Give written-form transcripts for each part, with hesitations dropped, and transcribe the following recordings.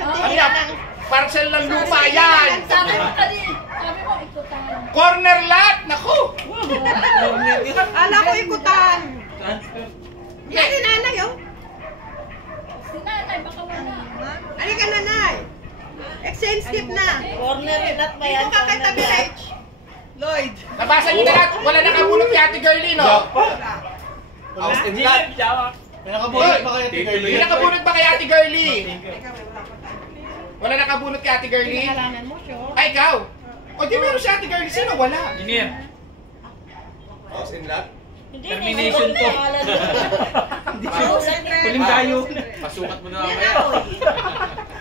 Ano yan? Parcel ng lupa yan! Sabi mo ikutan. Corner lot! Naku! Ala ko ikutan. Yan si nanay, oh. Si nanay, baka wala. Halika, nanay. Exchange gift na. Corner lot ba yan? Dito ka kay Tabi Rich. Lloyd. Nabasa niyo na lahat? Wala nakabulot kay Ate Girlie, no? House and lot. May nakabulot ba kayo, Ate Girlie? May nakabunot ba kay Ate Girlie? Wala nakabunot kay Ate Girlie? Halanan mo, siyo. Ay, ikaw! O di meron si Ate Girlie. Sino? Wala. Engineer. House and lot? Termination to. Huling tayo. Pasukat mo na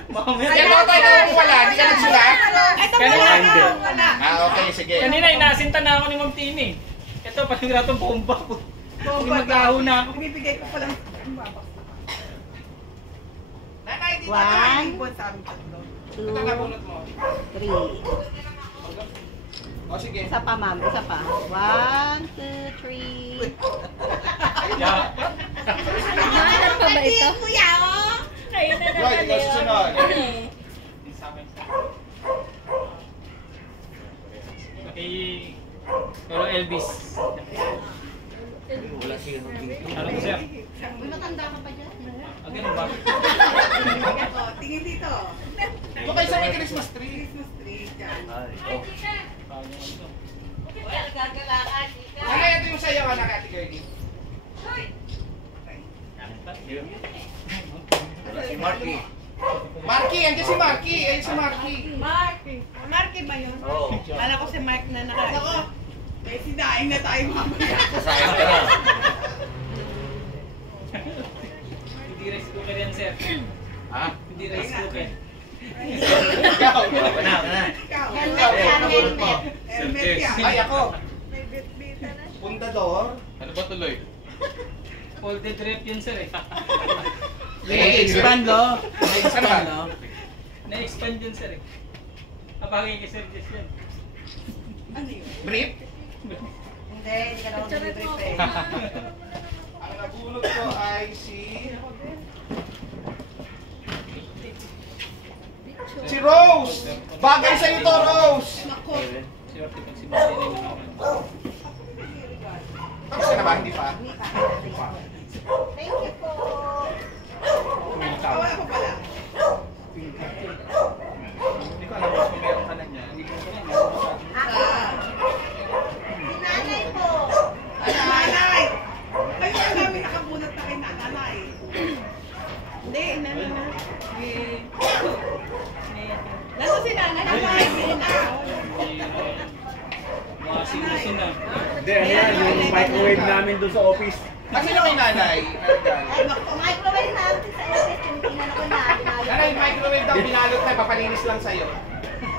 mamaya. Kaya ako tayo kung wala. Hindi ka nagsulat? Ito Kanina. wala. Ah, okay. Sige. Kanina inasinta na ako ni Ma'am Tini. Ito, paniguratong bomba ko. Maglaho na ako. Ibibigay ko pa lang. Nanay, dito One. tayo. Ito nakabunot mo. 3. O, sige. Isa pa, ma'am. Isa pa. 1, 2, 3. Yeah. Ano pa ba ito? Kuya, oh. Ayun na Lloyd, ikaw susunod. Kay Lolo Elvis. Ano po, sir? Matanda ka pa dyan. Ah, ganun ba? Oh, tingin dito. Ito kayo sa may Christmas tree. Christmas tree dyan. Nanay, ito yung sayo ka na kay Ate Girlie. Si Marky. Marky, andiyan si Marky. Ayun si Marky. Marky ba yun? Oo. Kala ko si Mark na nakain. Ako. Eh, sinaing na tayo mamaya. Sasayang ka na. Hindi rice cooker yan, sir. Ha? Hindi rice cooker. Ikaw. Wala na. Ikaw. Helmet yan, helmet. Helmet yan. Ay, ako. May bit-bita na siya. Pundador. Ano ba tuloy? Folded rep yun, sir eh. Na-expand, no? Na-expand, no? Na-expand yun, sir eh. Kapagay kay Sir Jess yun. Ano yun? Brief? Hindi, hindi ka naman mag-brief eh. Ang nabunot ko ay si Rose! Bagay sa'yo to, Rose! Swerte pag si Martin ay nakakan. Tapos ka na ba? Hindi pa? Thank you po. Wala ko pala. Hindi ko alam kung meron ka na niya. Hindi ko alam. Si nanay po. Nanay! Kayo ang namin nakabunot na kay nanay. Hindi, nanay na. Nasa si nanay? Nanay! Mga sinusin na. Hindi, ano yan, yung microwave namin doon sa office. Kasi na kay nanay. Ay, microwave natin sa office. Tinano ko na. Nanay, microwave daw binalot na. Papalinis lang sa'yo.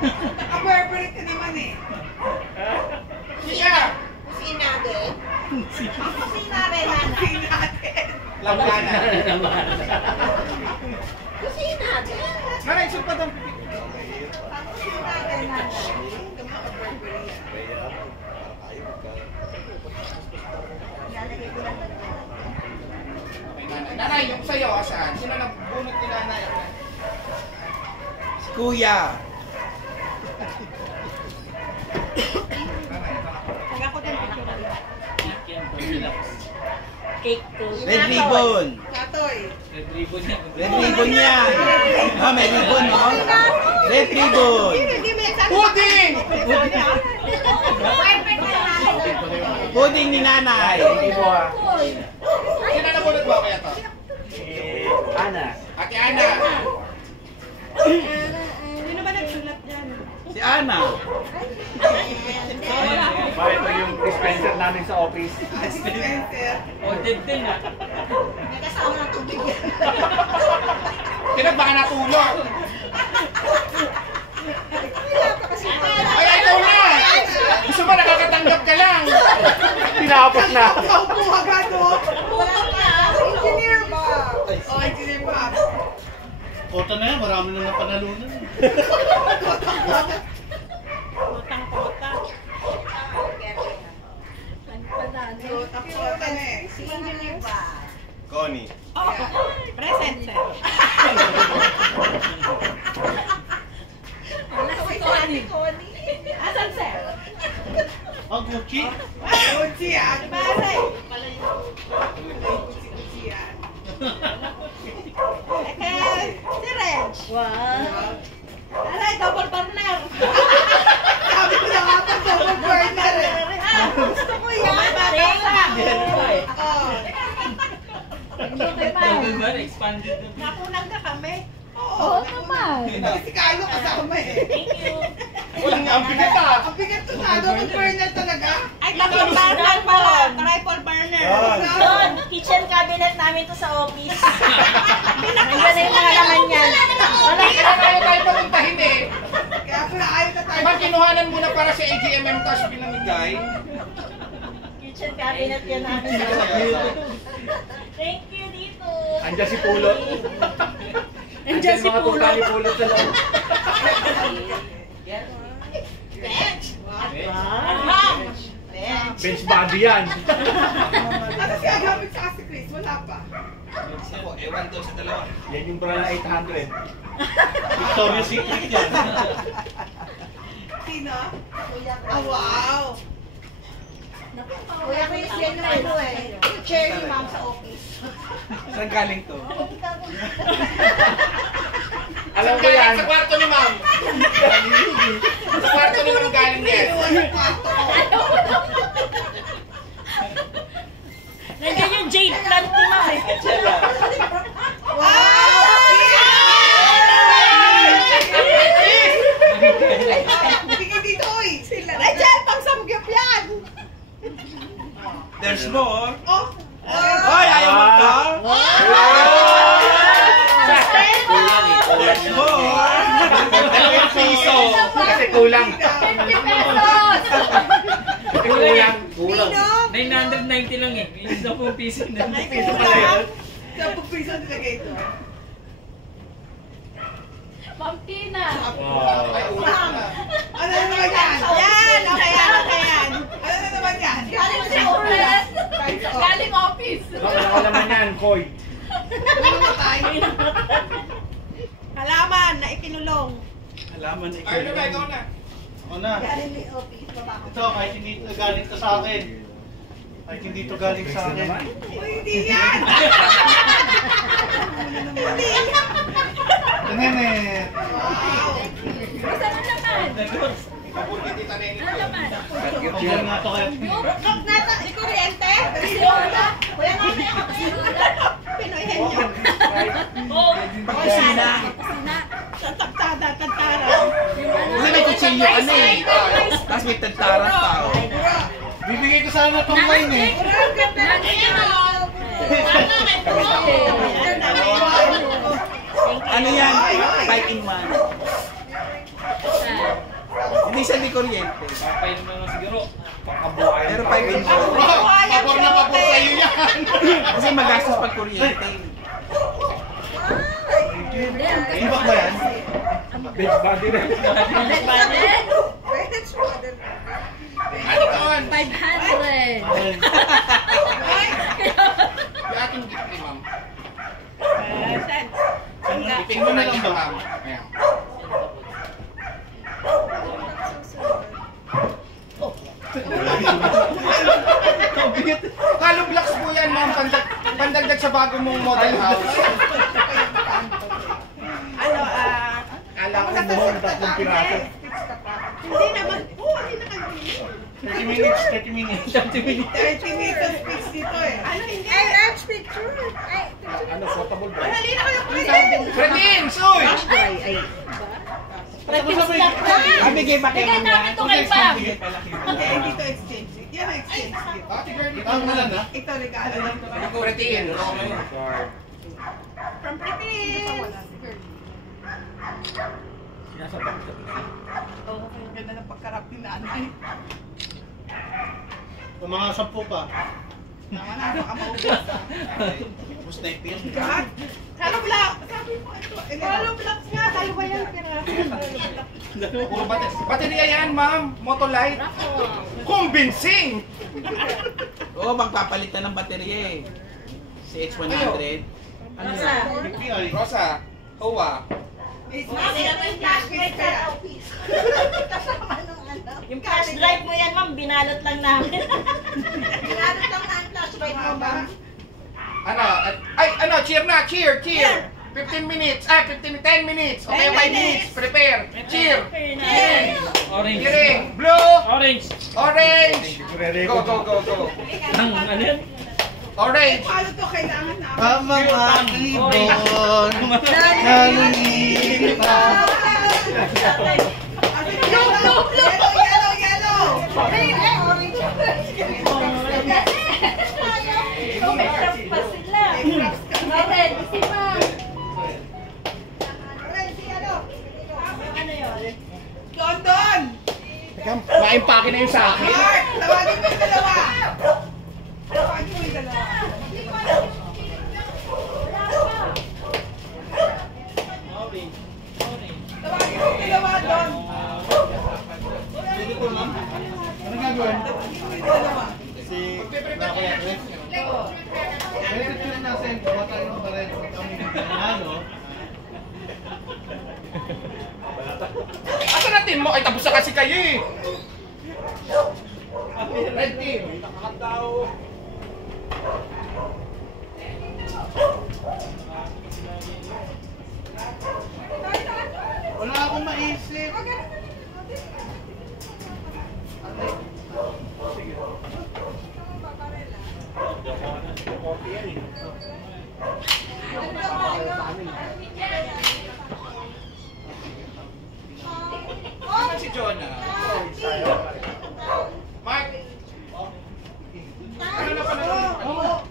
Naka-Burberry ka naman eh. Siya! Kusina din. Ang kusina rin, nanay. Tingin natin. Lablana. Kusina din. Nanay, saan pa daw? Ang kusina din, nanay. Naka-Burberry yan. Lalagay ko lang doon. Okay, nanay. Nanay, yung sa'yo, asaan? Sino nagbunot ni nanay? Si Kuya. Taga ko din picture lang. Yan, Goldilocks. Cake to. Red ribbon. Katoy. Red ribbon yan. Red ribbon yan. Ah, may ribbon, no? Red ribbon. Hindi mo yan sabi. Pudding! Perfect na nanay. Pudding ni nanay. Sino nabunot mo kaya to? Ana. Ate Ana. Sino ba nagsulat dyan? Si Ana. Ba, ito yung dispenser namin sa office. Spencer. Ordered din ah. May kasama ng tubig yan. Sino baka natulog? Ay, ikaw na! Gusto mo nakakatanggap ka lang? Tinapos na. Kaupo agad oh. Puto na. Engineer ba? Oh, engineer ba? Kota na yan, marami na napanalunan. Kota na eh. Si engineer ba? Connie. Present sir. Gucci? Gucci yan. Pare. Gucci yan. Si Reg. Wow. Aray, double partner. Sabi ko na nga pa, double burner eh. Gusto ko yan. Double bar, expanded na. Napunan ka kami. Oo naman. Si Carlo kasama eh. Thank you. Uy, ang bigat ah. Ang bigat to na, double burner talaga. Ay, double partner pala. Triple partner. Doon, kitchen cabinet namin to sa office. Nandiyan na yung mga laman yan. Wala, kaya tayo papuntahin eh. Kaya pala ayaw na tayo. Diba kinuhanan muna para sa AGMM tapos pinamigay? Kitchen cabinet yan namin sa office. Thank you dito. Andiyan si Pulot. Nandiyan si mga Pulot. tukali Pulot sa loob. Bench body yan. Ano siya gamit sa si Chris? Wala pa. Ako, ewan daw sa dalawa. Yan yung brand na 800. Victoria's Secret yan. Sino? Ah, wow. Kuya Chris, yan yung ano eh. Yung chair ni ma'am sa office. Saan galing to? Alam ko yan. Sa kwarto ni ma'am. Sa kwarto ni ma'am galing yan. Iwan yung kwarto ko. Nandiyan yung jade plant ni Ma'am. Wow! Sige dito, oy. Rachel, pang samgyup yan. There's more. Oh. Hoy, ayaw mo to? There's more. Dalawang piso. Kasi kulang. 50 pesos! Kulang. Kulang. 990 lang eh. Inis na pong piso na. Piso pala yan. Sa pagpiso nilagay ito. Ma'am Tina. Wow. Ay, ulat na. Ano na naman yan? Yan, okay yan, okay yan. Ano na naman yan? Galing sa office. Galing office. Ano naman yan, Koy? Ano na tayo? Halaman na ikinulong. Halaman Ay, ano ba, ikaw na. Ako na. Galing ni office, baba ko. Ito, kahit hindi ito galing to sa akin. Kahit hindi ito galing sa akin. Uy, hindi yan! Hindi yan! Tingnan Wow! Basta na naman. Kapulki tita Nene. Ano naman? Diyan nga to kayo. Kung nata, ikuryente. Kuya mami ako. Pinoy henyo. Kusina. Tataktada, tantara. Kasi may kutsilyo ano eh. Tapos may tantaran pa. Bibigay ko sana itong wine eh. Ano yan? 5 in 1. Hindi siya di kuryente. Papay naman lang siguro. Pero 5 in 1. Pabor na pabor sa'yo yan. Kasi magastos pag kuryente. Ibak ba yan? Bench body rin. Ano kawan? 500. Yung ating gift ni ma'am. Saan? Ipin mo na lang ba, ma'am? Ayan. Hollow blocks po yan, ma'am. Pandagdag sa bago mong model house. Ano, Kala ko buhong 3 piraso. hindi naman po, hindi na kayo. 30 minutes, 30 minutes. 30 minutes of speech dito eh. Ano, hindi? Ay, picture. Ay, Ano, portable ba? Halina kayo, Chris. Fredins, uy! Ah, bigay ba kayo Bigay namin to kay Pam. Bigay pala kayo. Hindi, dito exchange. Yan ang exchange gift. Ate girl, Ito na lang ha? Ito, regalo lang to. Fredin. From Philippines. Sinasabak sa pisi. Oo, ang ganda ng pagkarap ni nanay. Mga 10 pa. Tama na, baka maubos. Tapos na yung film. God! Hollow block! Sabi mo ito. Hollow blocks nga, dalawa yan. Puro baterya yan, ma'am. Motolite. Convincing! Oo, magpapalitan ng baterya eh. Si H100. Ano yan? Rosa. Hoa. May Mami, naman flashlight sa office. Kasama nung ano. Yung flash drive mo yan, ma'am, binalot lang namin. Ginanap lang na ang flash drive mo ba? Cheer na, cheer. 15 minutes, 10 minutes, okay, 5 minutes, prepare, cheer, Orange. cheering, blue, Orange. go, Ano yan? orange, Paano to kailangan na? mga ibon, nalilipa. Yellow. May craft pa sila. Red, si ma'am. Don! Teka, maimpake na yun sa akin. Mark! Tawagin mo yung dalawa! Tawagin mo yung dalawa. Tawagin mo yung dalawa, Don! Ano gagawin? Tawagin mo yung dalawa. Asan na team mo? Ay, tapos na kasi kayo eh. Red team. Wala akong maisip. Ano si Jonah? Mark! Ano na panonood?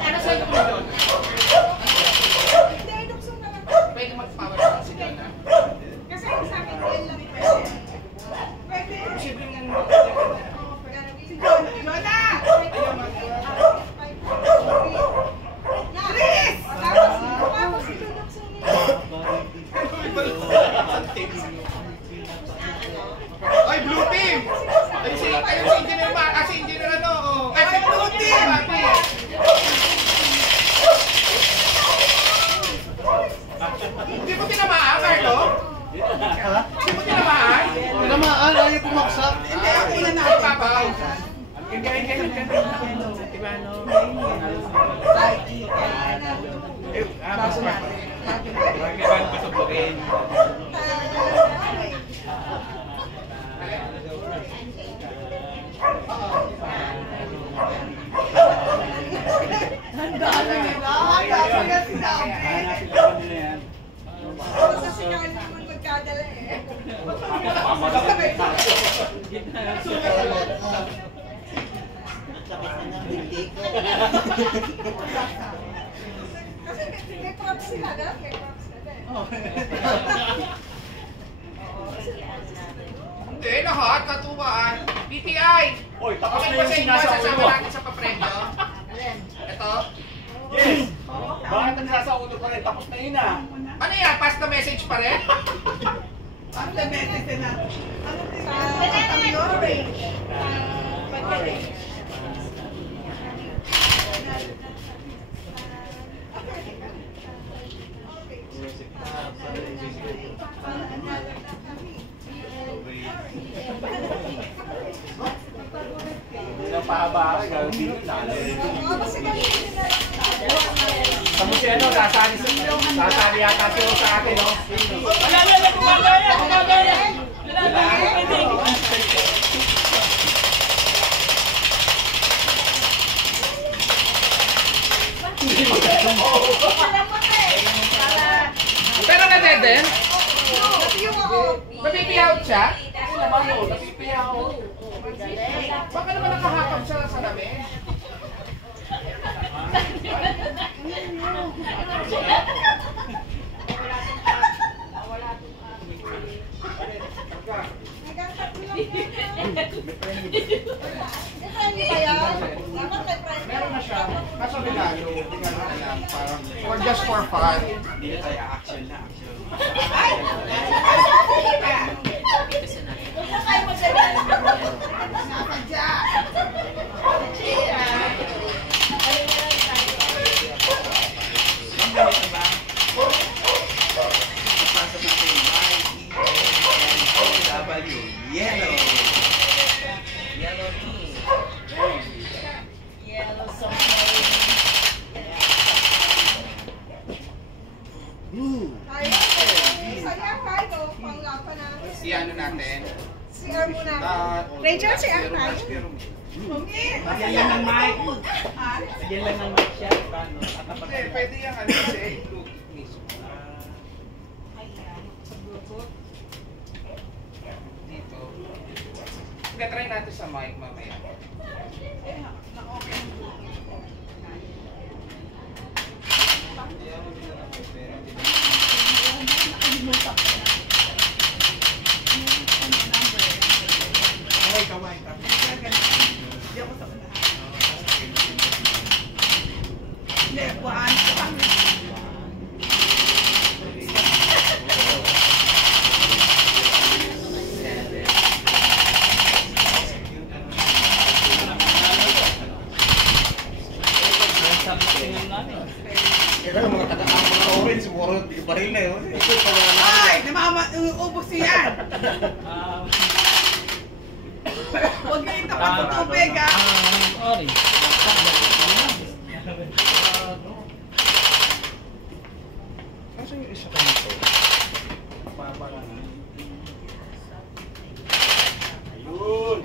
Ano sa'yo mo doon? Pwede mag-power na si Jonah? Kasi sa akin, yan lang pwede. Pwede. Posible nga Si Jonah! Chris! Ay, blue team! Ay, si engineer ba? Si engineer ano? Ay, blue team! Hindi mo tinamaan, Carlo? Hindi mo tinamaan? Tinamaan, ayaw pumaksak. Hindi, ako na natin. Papaw. Baso natin. Ang dami nila. Dapat nga sinabi. Basta sinabi naman magkadala eh. Kasi may props sila, dapat may props na din. Hindi, lahat, katuwaan. PTI! Oy, tapos Okay na ba yung sa inyo sinasaulo. sasama natin sa papremyo? Ito? Yes! Bakit ang sinasaulo pa rin? Tapos na yun ah. Ano yan? Pass the message pa rin? Ang lamete na. Napahaba ka, gawin din yun. Tamo si ano, sasali yata siya sa akin, no? Wala, gumagaya. Pero nadeden? Napipiyaw siya? Baka naman nakahakap siya sa lamin. Meron na siya. Kaso kabila, yung hindi nga alam, parang, or just for fun. Hindi na tayo action na action. Ay! Huwag na kayo magsabi. Napadya! Chira. Ano na lang tayo? Ang ganito ba? Ipasok natin Y-E-N-O-W. Yellow. Yellow tea. Yellow something. Blue. Tayo, saya tayo, panglapan natin. I-ano natin. CR muna. Rachel, CR tayo. Mami! Lagyan lang ng mic. Ah? Lagyan lang ng mic siya. Paano? Tatapat Hindi, pwede yung ano kasi look mismo. Dito. Try natin sa mic mamaya. Kaway, kaway. Hindi ako sa unahan. Hindi, buwan ko kami. tingnan namin. Kaya mga taga-orange, siguro baril na yun. Ay! Ubus niyan! Huwag niyo itapat sa tubig, ha? Orange. Kasi yung isa ka nito. Ayun.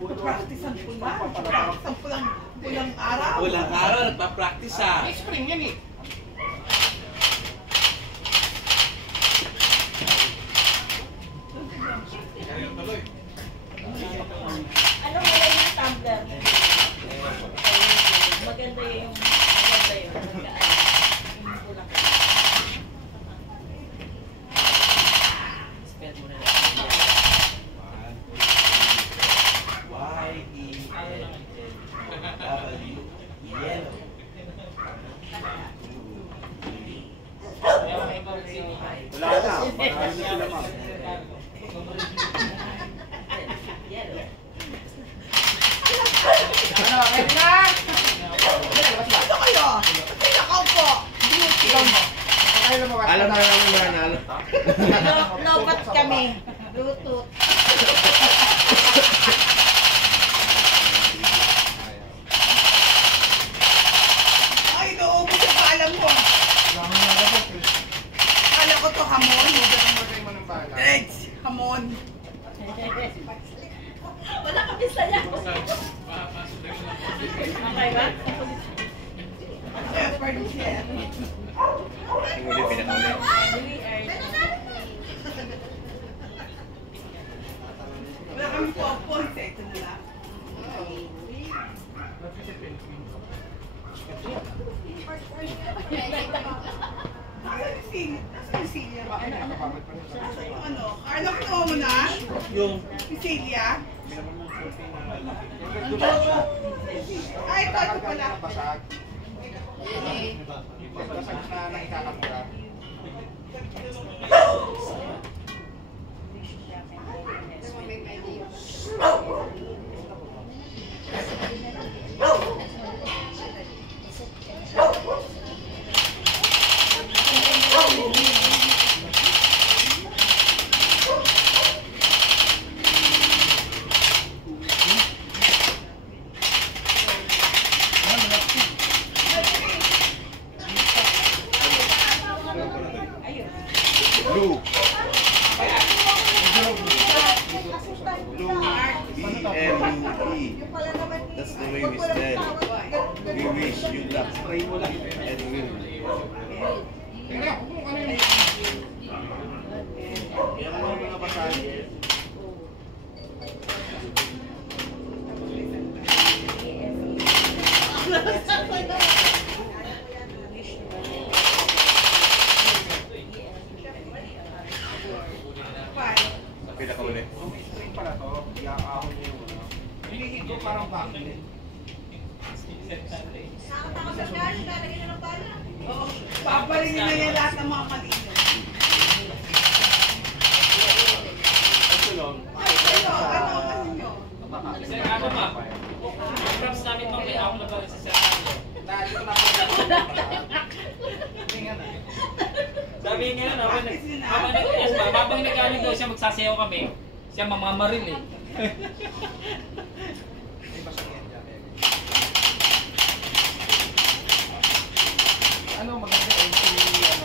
Practice-an po na. Practice-an po lang pulang araw. Walang araw, nagpa-practice ah. May spring yan eh. Anong nilay ng tumbler? Maganda yung bulak. Spell mo na lang. Y-E-N-W. Yellow. Wala na. Marami na sila ma'am. Ano, ready na? Ano kayo? Ay, nakaupo. Kaya lumabas. Alam na namin mananalo. Lobat kami. Bluetooth. Ay, nauubos yung paalam mo. Kala ko to hamon. Lagay mo ng bala. Rex, hamon. Wala kami saya. Okay ba? Yes, pardon siya. Yung uli, pinakauli. Wala kami po-points eh. Ito na lang. Nasaan yung Celia? Nakapamit pa rin sa Nasaan yung ano? Carlo, kinuha mo na? Yung Si Celia? Ay, ito pala. basag. Basag na nakikakamura. Blue. B-L-U-E. That's the way we spell. We wish you luck. And will. Tingnan ko kung ano yun. Yan ang mga basag. Spring pala to. Iaahon niyo yung ano. Hinihin ko parang backlit. Nakakatakot ng galing, lalagyan na ng bala. Oo, papaligin na yan lahat ng mga malino. Ay, sa'yo, ano kasi nyo? Sir, ano ma? Ang props namin mo, may ako na ba sa Sir Carlo? Sabi niya na, habang nag-aling daw siya, magsasayaw kami, siya mamamaril eh. Ano maganda yung ano?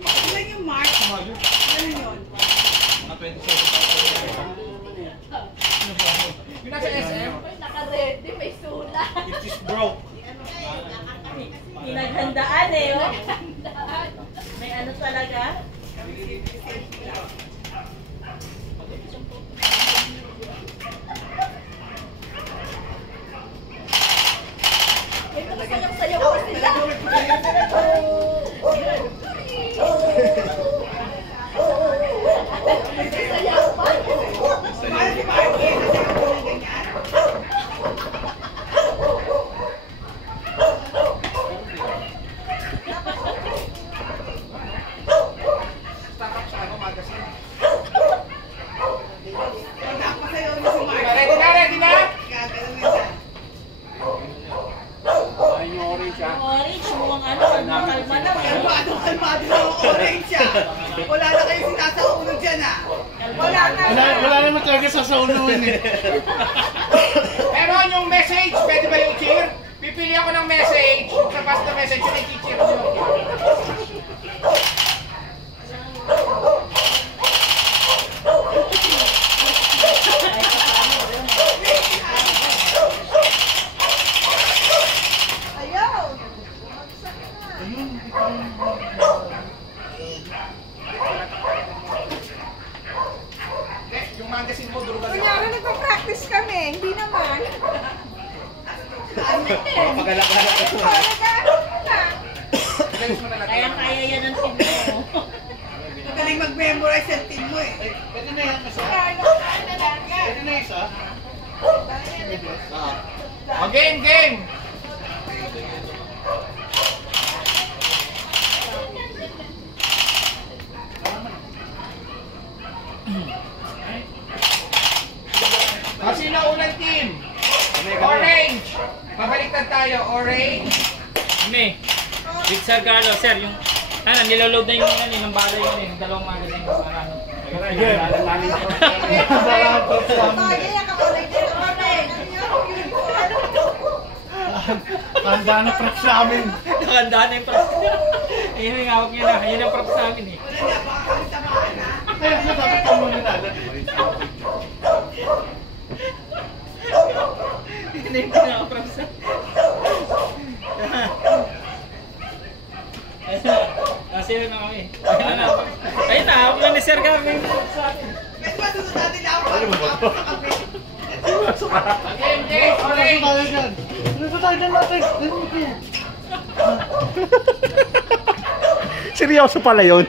Ilan yung mark? Ano yun? Mga 27. Yung nasa SM? Naka-ready, may sulat. It is broke. Pinaghandaan eh, oh. May ano talaga? Ito kasi yung sayo ko sila. Sayaw pa. Paano di ba kayo kayo nasa ng ganyan? Startup sa ano, magazine. Pag napasayaw niyo si Mark. Ready na, ready na? Gagawin mo yan. Ayun yung orange ah. Orange, mukhang ano, kalma na. Kalmado na ang orange siya. Wala na kayo sinasaunog dyan ah. Wala na. Wala naman talaga sa saunuin eh. Pero yung message, pwede ba yung cheer? Pipili ako ng message. Sa basta message, yung i-cheer ko yung Ayaw! yung magazine mo, durugan mo. Kunyari nagpa-practice kami, hindi naman. Pagalagalak ako. Kaya yan ang team mo. Magaling mag-memorize ang team mo eh. Pwede na yan isa. Pwede na isa. O, game, game! O, sino unang team? Orange! Pabaliktad tayo, orange. Kami, with Sir Carlo, sir, yung, ano, niloload na yung ano, yung bala yun, yung dalawang magazine ko para ano. Bagay na kakulay din. Orange. Handa na props namin. Nakanda na yung props. Ayun yung hawak niya na, yun ang props namin eh. Wala na, baka kami tamaan ha. Kaya sa dapat ka muna natin. Yun yung pinaka-props namin. Kasi yun na kami. Ayun na, hawak lang ni Sir Carlo yung props namin. Pwede ba sunod natin lang para makapos na kami? Game, game, orange. Seryoso pala yun.